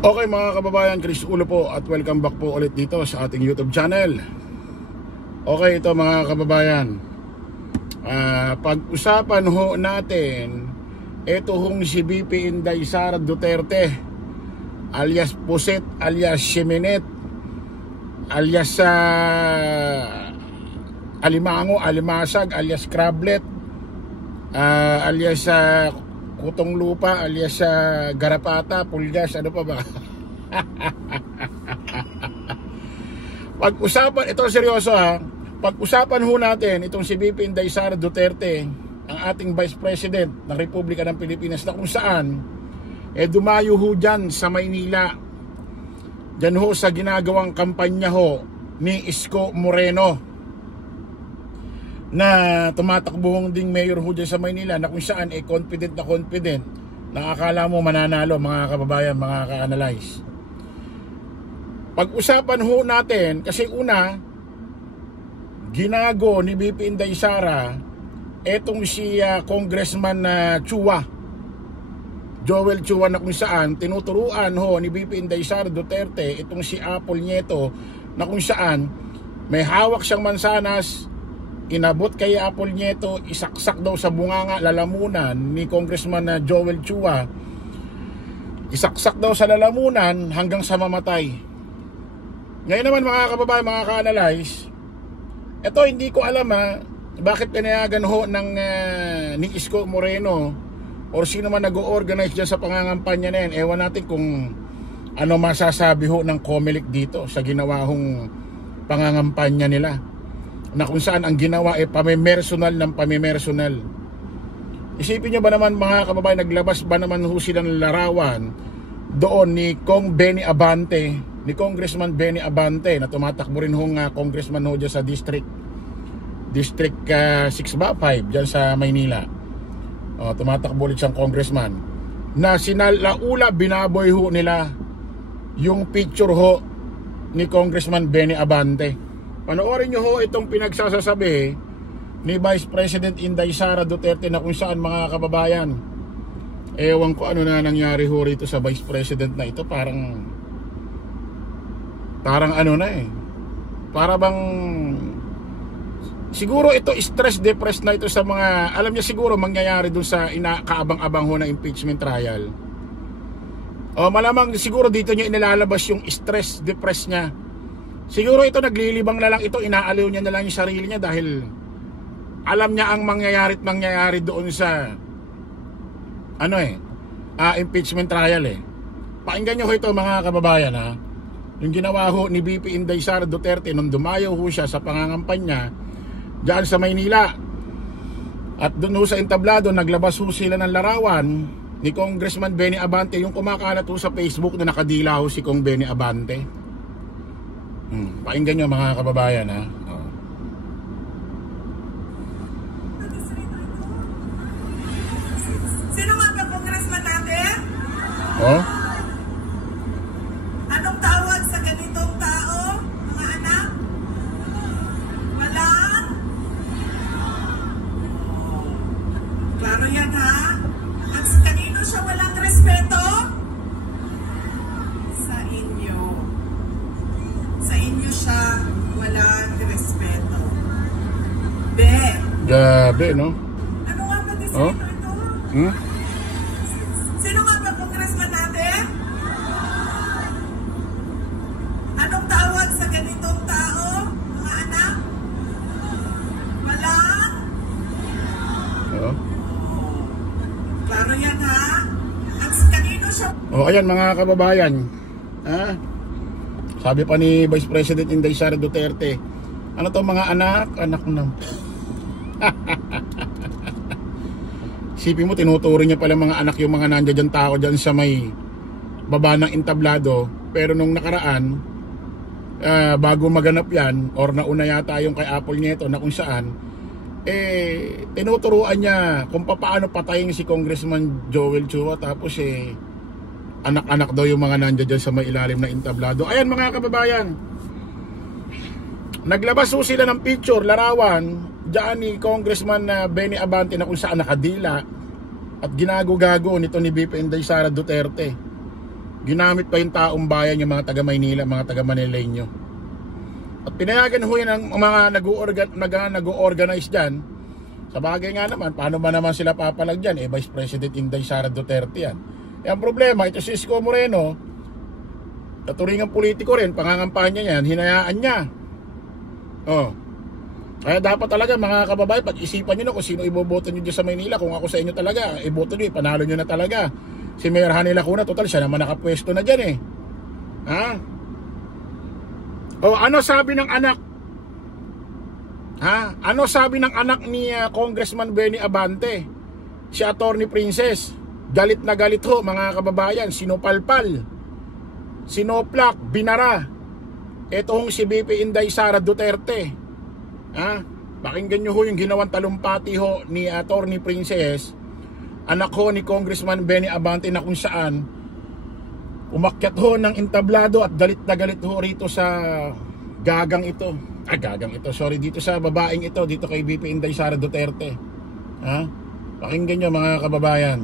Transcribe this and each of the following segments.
Okay mga kababayan, Chris Ulo po at welcome back po ulit dito sa ating YouTube channel. Okay, ito mga kababayan, pag-usapan ho natin ito hong si VP Inday Sara Duterte alias Puset, alias Shemenet, alias Alimango, Alimasag, alias Crablet, alias Kutong Lupa, alias Garapata, Pulgas, ano pa ba? Pag-usapan, ito seryoso ha, pag-usapan ho natin itong si VP Inday Sara Duterte, ang ating Vice President ng Republika ng Pilipinas, na kung saan dumayo ho dyan sa Maynila, dyan ho sa ginagawang kampanya ho ni Isko Moreno, na tumatakbo ding mayor ho dyan sa Maynila, na kung saan confident na akala mo mananalo mga kababayan, mga ka-analyze. Pag-usapan ho natin, kasi una, ginago ni VP Inday Sara etong si Congressman Chua, Joel Chua, na kung saan tinuturuan ho ni VP Inday Sara Duterte itong si Apple Nieto, na kung saan may hawak siyang mansanas, inabot kay Apple Nieto, isaksak daw sa bunganga, lalamunan ni Congressman Joel Chua, isaksak daw sa lalamunan hanggang sa mamatay. Ngayon naman mga kababayan, mga ka-analyze, ito hindi ko alam bakit pinayagan ho ng ni Isko Moreno or sino man nag-o-organize dyan sa pangangampanya na yan. Ewan natin kung ano masasabi ho ng COMELEC dito sa ginawa hong pangangampanya nila, na kung saan ang ginawa ay pamimersonal ng pamimersonal. Isipin nyo ba naman mga kababayan, naglabas ba naman ho sila ng larawan doon ni Kong Benny Abante, ni Congressman Benny Abante, na tumatakbo rin hong congressman ho dyan sa District 6 ba? 5 dyan sa Maynila. Tumatakbo ulit siyang congressman, na sinalaula, binaboy ho nila yung picture ho ni Congressman Benny Abante. Panoorin nyo ho itong pinagsasasabi ni Vice President Inday Sara Duterte, na kung saan mga kababayan, ewan ko ano na nangyari ho rito sa Vice President na ito. Parang ano na para bang siguro ito stress depressed na ito sa mga, alam niya siguro mangyayari dun sa kaabang-abang ho na impeachment trial. Malamang siguro dito niya inilalabas yung stress depressed niya. Siguro ito naglilibang na lang ito, inaaliw niya na lang yung sarili niya dahil alam niya ang mangyayari doon sa impeachment trial Pakinggan niyo ho ito mga kababayan yung ginawa ho ni VP Inday Sara Duterte nung dumayo ho siya sa pangangampanya diyan sa Maynila. At doon ho sa entablado, naglabas ho sila ng larawan ni Congressman Benny Abante, yung kumakalat ho sa Facebook na nakadila ho si Kong Benny Abante. Pakinggan nyo mga kababayan Sino nga ba congressman natin? Anong tawag sa ganitong tao, mga anak? Walang? Klaro yan At sa kanino siya walang respeto? Sa inyo siya walang respeto. Gabi, no? Ano nga ba distrito ito? Sino nga ba congressman natin? Anong tawag sa ganitong tao, mga anak? Walang? Klaro yan At sa kanino siya? Ayan mga kababayan, sabi pa ni Vice President Inday Sara Duterte, ano to mga anak na. Sipin mo, tinuturo niya pala mga anak yung mga nandiyan tao dyan sa may baba ng entablado. Pero nung nakaraan, bago maganap yan, or nauna yata yung kay Apple Nieto, na kung saan tinuturuan niya kung paano patayin si Congressman Joel Chua. Tapos anak-anak daw yung mga nandiyan sa may ilalim na entablado. Ayan mga kababayan, naglabas ho sila ng picture, larawan dyan ni Congressman Benny Abante, na kung saan nakadila at ginago-gago nito ni VP Inday Sara Duterte. ginamit pa yung taong bayan, yung mga taga Maynila, mga taga Manileño. At pinayagan ho yan ang mga nag-organize dyan. Sa bagay nga naman, paano ba naman sila papalag dyan? Vice President Inday Sara Duterte yan. Ang problema, ito si Isko Moreno, naturingang politiko rin, pangangampanya niyan, hinayaan niya. Kaya dapat talaga mga kababayan, pag-isipan nyo na kung sino iboboto nyo dyan sa Maynila. Kung ako sa inyo talaga, iboto nyo, panalo nyo na talaga. Si Mayor Hanny Lacuna, total siya naman nakapwesto na dyan ano sabi ng anak? Ano sabi ng anak ni Congressman Benny Abante? Si Attorney Princess, galit na galit ho mga kababayan, sinupalpal, sinoplak, binara etong si BP Inday Sara Duterte. Pakinggan nyo ho yung ginawang talumpati ho ni Attorney Princess, anak ho ni Congressman Benny Abante, na kung saan umakyat ho ng entablado at galit na galit ho rito sa dito sa babaeng ito, dito kay BP Inday Sara Duterte. Pakinggan nyo mga kababayan.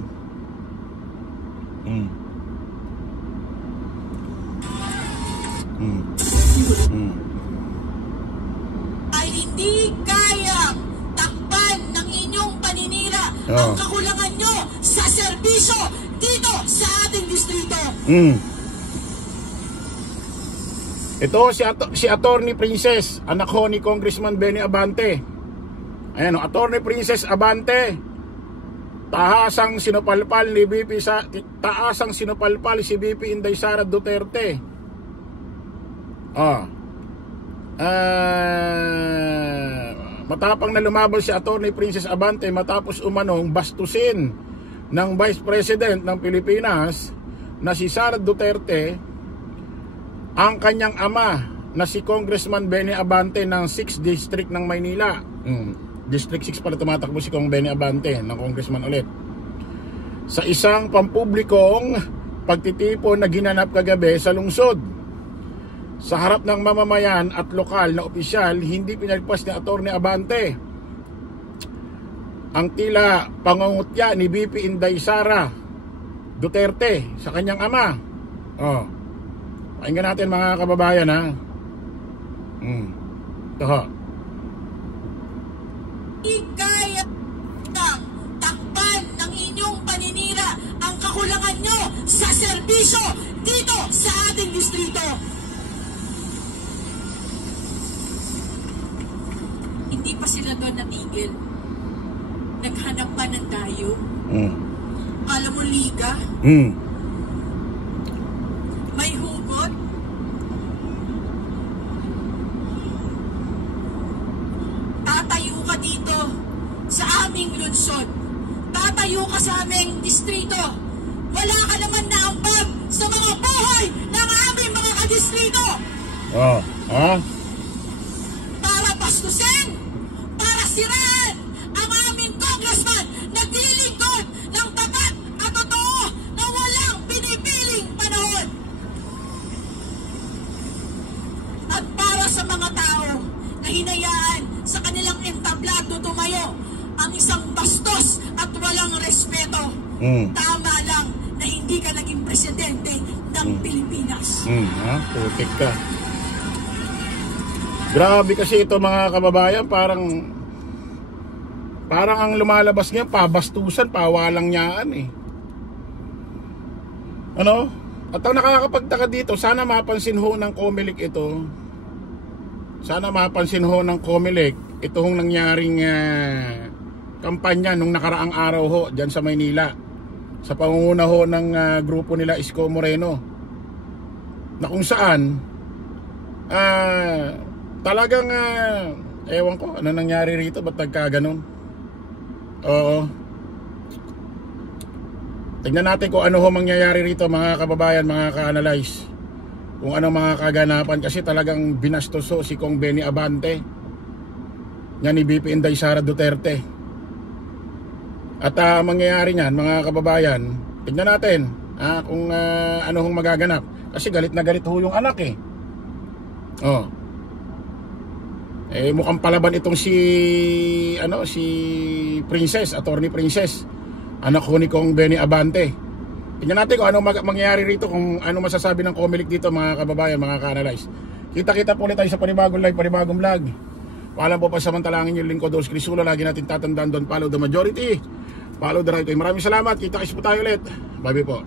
Ay hindi kaya takpan ng inyong paninira ang kakulangan nyo sa serbisyo dito sa ating distrito. Ito si Attorney Princess, anak ho ni Congressman Benny Abante. Ayan, Attorney Princess Abante, taasang sinupalpal si BP Inday Sara Duterte. Matapang na lumabas si Attorney Princess Abante matapos umanong bastusin ng Vice President ng Pilipinas na si Sara Duterte ang kanyang ama na si Congressman Benny Abante ng 6th District ng Maynila. District 6 pala tumatakbo si Kong Benny Abante ng congressman ulit. Sa isang pampublikong pagtitipon na ginanap kagabi sa lungsod. Sa harap ng mamamayan at lokal na opisyal, hindi pinagpas ni Attorney Abante ang tila pangungutya ni BP Inday Sara Duterte sa kanyang ama. Pakinggan natin mga kababayan Ito Kaya takpan ng inyong paninira ang kakulangan nyo sa serbisyo dito sa ating distrito. Hindi pa sila doon natigil. Naghanap pa ng dayo. Alam mo, liga? May hugot? Tatayo ka dito sa aming lungsod. Tatayo ka sa aming distrito. Wala ka naman na ambag sa mga buhay ng aming mga kadistrito. Para bastusin, para siraan ang aming congressman na dilingkod ng tapat at totoo na walang pinipiling panahon. At para sa mga tao na hinayaan sa kanilang entablado tumayo ang isang bastos at walang respeto, tama lang na hindi ka naging presidente ng Pilipinas. Putik ka. Grabe kasi ito mga kababayan, parang ang lumalabas ngayon, pabastusan, pawalang nyaan At ang nakakapagtaka dito, sana mapansin ho ng COMELEC ito. Sana mapansin ho ng COMELEC itong nangyaring kampanya nung nakaraang araw ho dyan sa Maynila, sa pangunguna ho ng grupo nila Isko Moreno, na kung saan talagang ewan ko ano nangyari rito, ba't nagkaganon. Tingnan natin kung ano ho mangyayari rito mga kababayan, mga ka-analyze, kung ano mga kaganapan, kasi talagang binastos ho si Kong Benny Abante nga ni BP Inday Sara Duterte. At mangyayari niyan mga kababayan, tingnan natin kung ano hong magaganap, kasi galit na galit ho yung anak mukhang palaban itong si Princess, Attorney Princess, anak ho ni Kong Benny Abante. Tingnan natin kung ano mangyayari rito, kung ano masasabi ng Comelec dito mga kababayan, mga ka-analyze. Kita-kita po ulit tayo sa panibagong live, panibagong vlog. Paalam po, pasamantalangin yung lingkod Dos Crisulo. Lagi natin tatandaan, don't follow the majority, follow the right way. Maraming salamat, kita-kits po tayo ulit. Bye-bye po.